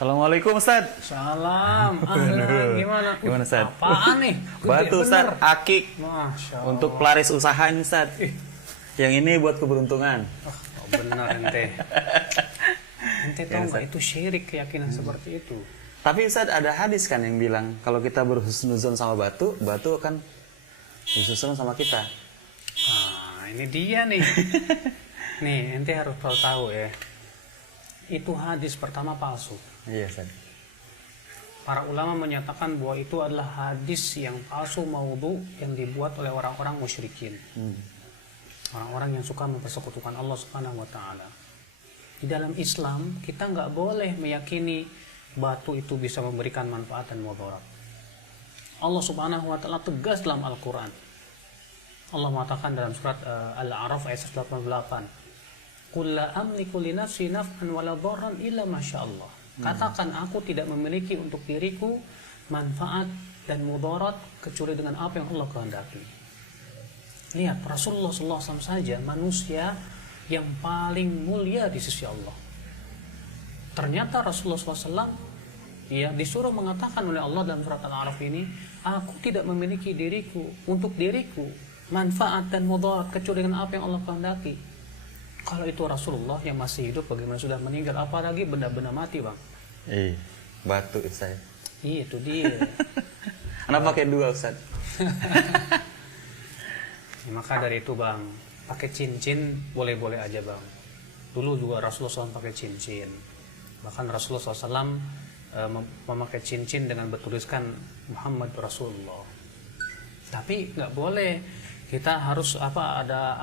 Assalamualaikum Ustaz. Salam. Ahlan. Gimana? Gimana Ustaz? Apaan nih? Batu Ustaz, akik. Masya Allah. Untuk pelaris usaha ini Ustaz. Yang ini buat keberuntungan. Oh, benar ente. Ente tahu nggak itu syirik keyakinan seperti itu? Tapi Ustaz ada hadis kan yang bilang kalau kita berhusnuzon sama batu, batu akan berhusnuzon sama kita. Ah, ini dia nih. Nih, ente harus tahu ya. Itu hadis pertama palsu. Iya Ustaz. Para ulama menyatakan bahwa itu adalah hadis yang palsu maudhu yang dibuat oleh orang-orang musyrikin. Orang-orang yang suka mempersekutukan Allah Subhanahu wa taala. Di dalam Islam, kita nggak boleh meyakini batu itu bisa memberikan manfaat dan mudarat. Allah Subhanahu wa taala tegas dalam Al-Qur'an. Allah mengatakan dalam surat Al-A'raf ayat 188, "Qul la amliku li nafsi naf'an wala dharran illa masyaallah." Katakan, aku tidak memiliki untuk diriku manfaat dan mudarat kecuali dengan apa yang Allah kehendaki. Lihat, Rasulullah SAW saja manusia yang paling mulia di sisi Allah. Ternyata Rasulullah SAW ya disuruh mengatakan oleh Allah dalam surat Al-A'raf ini, aku tidak memiliki untuk diriku manfaat dan mudarat kecuali dengan apa yang Allah kehendaki. Kalau itu Rasulullah yang masih hidup, bagaimana sudah meninggal? Apalagi benda-benda mati, Bang. Batu Ustaz. Iya, itu dia. Kenapa pakai dua Ustaz? Maka dari itu, Bang, pakai cincin boleh-boleh aja, Bang. Dulu juga Rasulullah SAW pakai cincin. Bahkan Rasulullah SAW memakai cincin dengan bertuliskan Muhammad Rasulullah. Tapi nggak boleh kita harus ada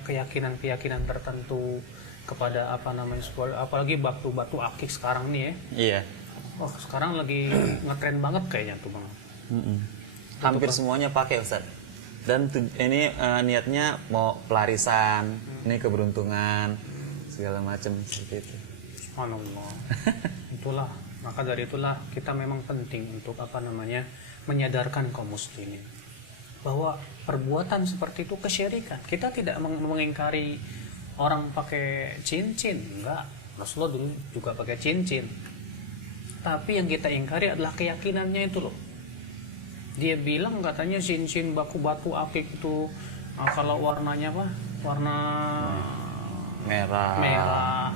keyakinan-keyakinan tertentu kepada apalagi batu-batu akik sekarang nih ya. Iya. Wah, sekarang lagi ngetren banget kayaknya tuh, Bang. Hampir semuanya pakai Ustaz. Dan ini niatnya mau pelarisan, ini keberuntungan, segala macam seperti itu. Subhanallah. Itulah, maka dari itulah kita memang penting untuk menyadarkan kaum muslimin bahwa perbuatan seperti itu kesyirikan. Kita tidak mengingkari orang pakai cincin, enggak. Rasulullah dulu juga pakai cincin. Tapi yang kita ingkari adalah keyakinannya itu loh. Dia bilang katanya cincin batu akik itu kalau warnanya apa? Warna merah,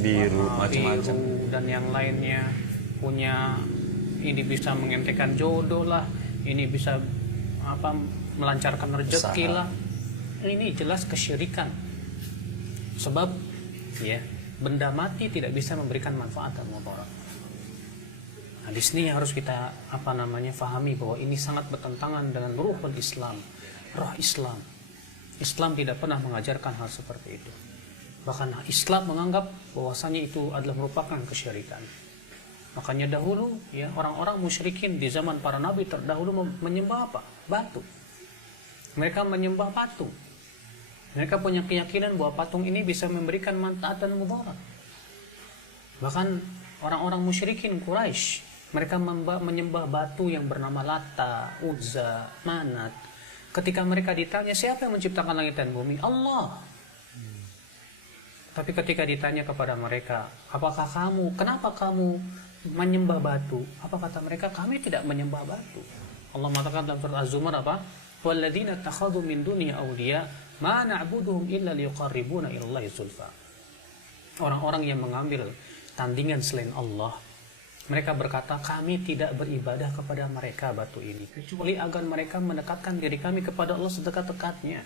biru, macam-macam dan yang lainnya punya ini bisa mengentekan jodoh lah, ini bisa melancarkan rezeki lah. Ini jelas kesyirikan. Sebab ya, benda mati tidak bisa memberikan manfaat dan mudarat. Nah, di sini harus kita fahami bahwa ini sangat bertentangan dengan ruhul Islam, roh Islam. Islam tidak pernah mengajarkan hal seperti itu. Bahkan Islam menganggap bahwasanya itu adalah merupakan kesyirikan. Makanya dahulu ya orang-orang musyrikin di zaman para nabi terdahulu menyembah apa? Batu. Mereka menyembah patung. Mereka punya keyakinan bahwa patung ini bisa memberikan manfaat dan mudarat. Bahkan orang-orang musyrikin Quraisy, mereka menyembah batu yang bernama Lata, Uzza, Manat. Ketika mereka ditanya, siapa yang menciptakan langit dan bumi? Allah. Tapi ketika ditanya kepada mereka, kenapa kamu menyembah batu? Apa kata mereka? Kami tidak menyembah batu. Allah mengatakan dalam surat Az-Zumar apa? Walladzina takhadhu min dunihi awliya ma na'buduhum illa liqarribuna ilallahi zulfa. Orang-orang yang mengambil tandingan selain Allah, mereka berkata, kami tidak beribadah kepada mereka batu ini kecuali agar mereka mendekatkan diri kami kepada Allah sedekat-dekatnya.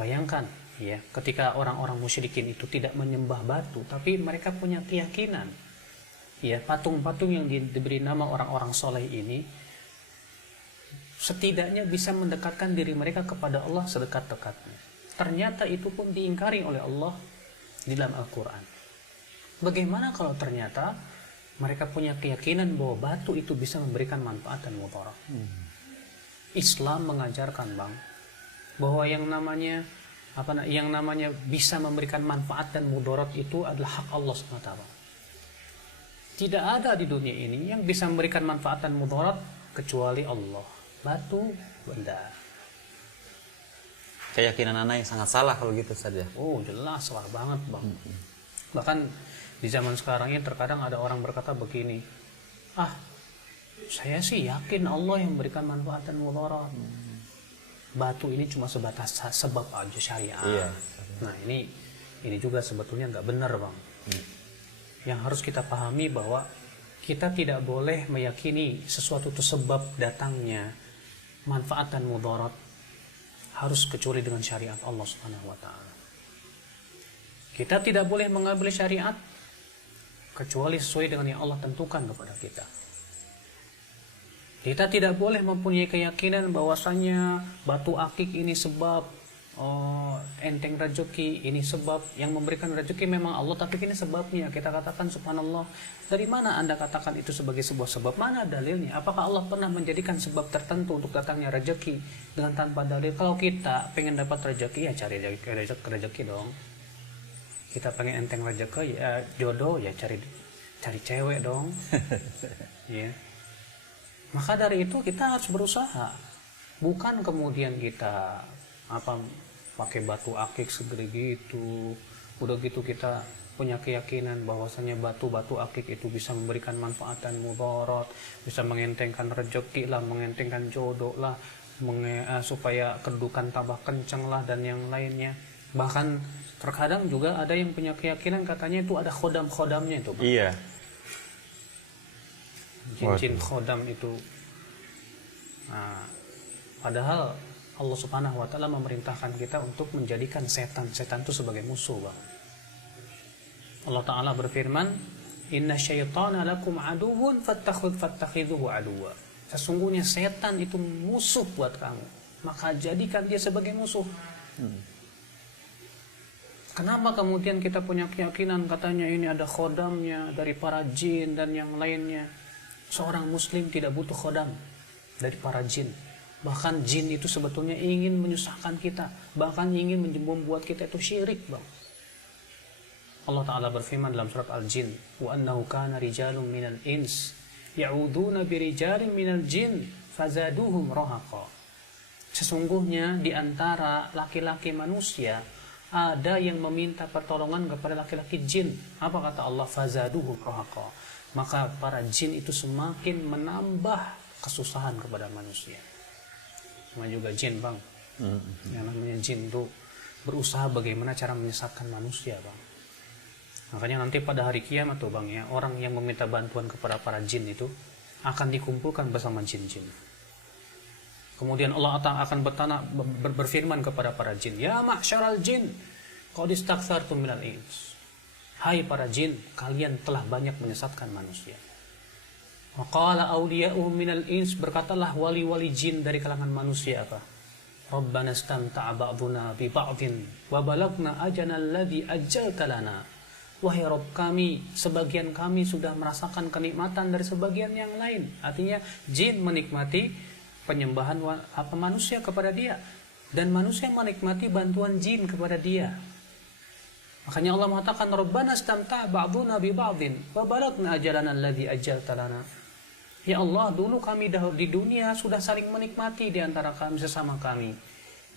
Bayangkan ya, ketika orang-orang musyrikin itu tidak menyembah batu, tapi mereka punya keyakinan ya, patung-patung yang diberi nama orang-orang soleh ini setidaknya bisa mendekatkan diri mereka kepada Allah sedekat-dekatnya. Ternyata itu pun diingkari oleh Allah di dalam Al-Quran. Bagaimana kalau ternyata mereka punya keyakinan bahwa batu itu bisa memberikan manfaat dan mudarat? Islam mengajarkan, Bang, bahwa yang namanya bisa memberikan manfaat dan mudarat itu adalah hak Allah SWT. Tidak ada di dunia ini yang bisa memberikan manfaat dan mudarat kecuali Allah. Batu, benda. Keyakinan anak yang sangat salah kalau gitu saja. Oh, jelas salah banget, Bang. Bahkan di zaman sekarang ini terkadang ada orang berkata begini, saya sih yakin Allah yang memberikan manfaat dan mudarat. Batu ini cuma sebatas sebab aja syariat. Iya. Nah ini juga sebetulnya nggak benar bang. Yang harus kita pahami bahwa kita tidak boleh meyakini sesuatu itu sebab datangnya manfaat dan mudarat harus kecuali dengan syariat Allah Subhanahu wa taala. Kita tidak boleh mengambil syariat kecuali sesuai dengan yang Allah tentukan kepada kita. Kita tidak boleh mempunyai keyakinan bahwasanya batu akik ini sebab enteng rezeki, ini sebab yang memberikan rezeki memang Allah, tapi ini sebabnya. Kita katakan subhanallah, dari mana Anda katakan itu sebagai sebuah sebab? Mana dalilnya? Apakah Allah pernah menjadikan sebab tertentu untuk datangnya rezeki dengan tanpa dalil? Kalau kita pengen dapat rezeki, ya cari rezeki dong. Kita pengen enteng rezeki, ya jodoh, ya cari cewek dong. Ya. Maka dari itu kita harus berusaha. Bukan kemudian kita pakai batu akik segede gitu. Udah gitu kita punya keyakinan bahwasanya batu-batu akik itu bisa memberikan manfaat dan mudarat, bisa mengentengkan rezeki lah, mengentengkan jodoh lah, supaya kedudukan tambah kencang lah dan yang lainnya. Bahkan terkadang juga ada yang punya keyakinan katanya itu ada khodam-khodamnya itu, Pak. Iya. Jin-jin khodam itu. Nah, padahal Allah Subhanahu wa taala memerintahkan kita untuk menjadikan setan itu sebagai musuh, Bang. Allah Taala berfirman, "Inna syaitana lakum aduwwun fattakhidhuhu aduwwa." Sesungguhnya setan itu musuh buat kamu, maka jadikan dia sebagai musuh. Kenapa kemudian kita punya keyakinan katanya ini ada khodamnya dari para jin dan yang lainnya? Seorang muslim tidak butuh khodam dari para jin. Bahkan jin itu sebetulnya ingin menyusahkan kita, bahkan ingin membuat kita itu syirik, Bang. Allah Ta'ala berfirman dalam surat Al-Jin, wa annahu kana rijalun minal ins ya'uduna birijalin minal jin fazaduhum rahaqa. Sesungguhnya di antara laki-laki manusia ada yang meminta pertolongan kepada laki-laki jin. Apa kata Allah? Fazaduhum rahaqa. Maka para jin itu semakin menambah kesusahan kepada manusia. Sama juga jin, Bang. Yang namanya jin itu berusaha bagaimana cara menyesatkan manusia, Bang. Makanya nanti pada hari kiamat tuh, Bang, ya, orang yang meminta bantuan kepada para jin itu akan dikumpulkan bersama jin-jin. Kemudian Allah Ta'ala akan berfirman kepada para jin, "Ya ma'syaral jin, qad istaghfartum minal ins." Hai para jin, kalian telah banyak menyesatkan manusia. Wa qala awliya'uhum minal ins, berkatalah wali-wali jin dari kalangan manusia apa? Rabbana istamta'a ba'duna bi ba'din wa balagna ajana alladhi ajjalta lana. Wahai Rabb kami, sebagian kami sudah merasakan kenikmatan dari sebagian yang lain. Artinya jin menikmati penyembahan manusia kepada dia, dan manusia menikmati bantuan jin kepada dia. Makanya Allah mengatakan Rabbana istamta'a ba'duna bi ba'din wa balagna ajalana alladhi ajjalta lana. Ya Allah, dulu kami di dunia sudah saling menikmati di antara kami sesama kami.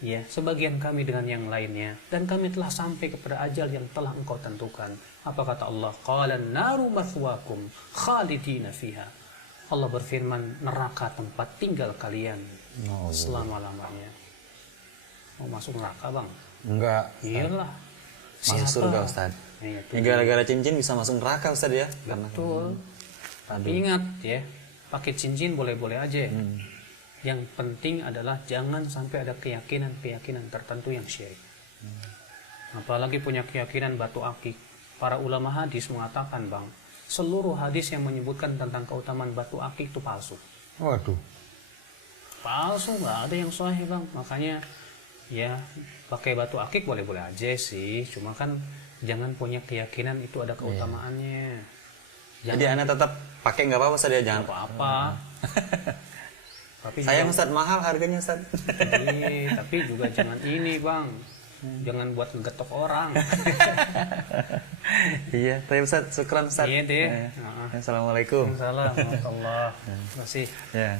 Ya, sebagian kami dengan yang lainnya, dan kami telah sampai kepada ajal yang telah Engkau tentukan. Apa kata Allah? Qalan naru mathwakum khalidina fiha. Allah berfirman, neraka tempat tinggal kalian selama-lamanya. Mau masuk neraka, Bang? Enggak. Iyalah. Masuk surga, Ustaz. Ya, ini gara-gara cincin bisa masuk neraka, Ustaz, ya? Betul. Tapi ingat ya, pakai cincin boleh-boleh aja. Yang penting adalah jangan sampai ada keyakinan-keyakinan tertentu yang syirik. Apalagi punya keyakinan batu akik. Para ulama hadis mengatakan, Bang, seluruh hadis yang menyebutkan tentang keutamaan batu akik itu palsu. Waduh. Palsu, nggak ada yang sahih, Bang. Makanya ya pakai batu akik boleh-boleh aja sih. Cuma kan jangan punya keyakinan itu ada keutamaannya. Jadi Anda tetap pakai nggak apa-apa, Ustaz, ya? Jangan apa-apa. Tapi sayang, Ustaz, mahal harganya, Ustaz. Tapi juga jangan ini, Bang. Jangan buat ngegetok orang. Iya, tapi Ustaz, syukran, Ustaz. Iya deh. Assalamualaikum. Waalaikumsalam warahmatullahi wabarakatuh. Terima kasih. Ya.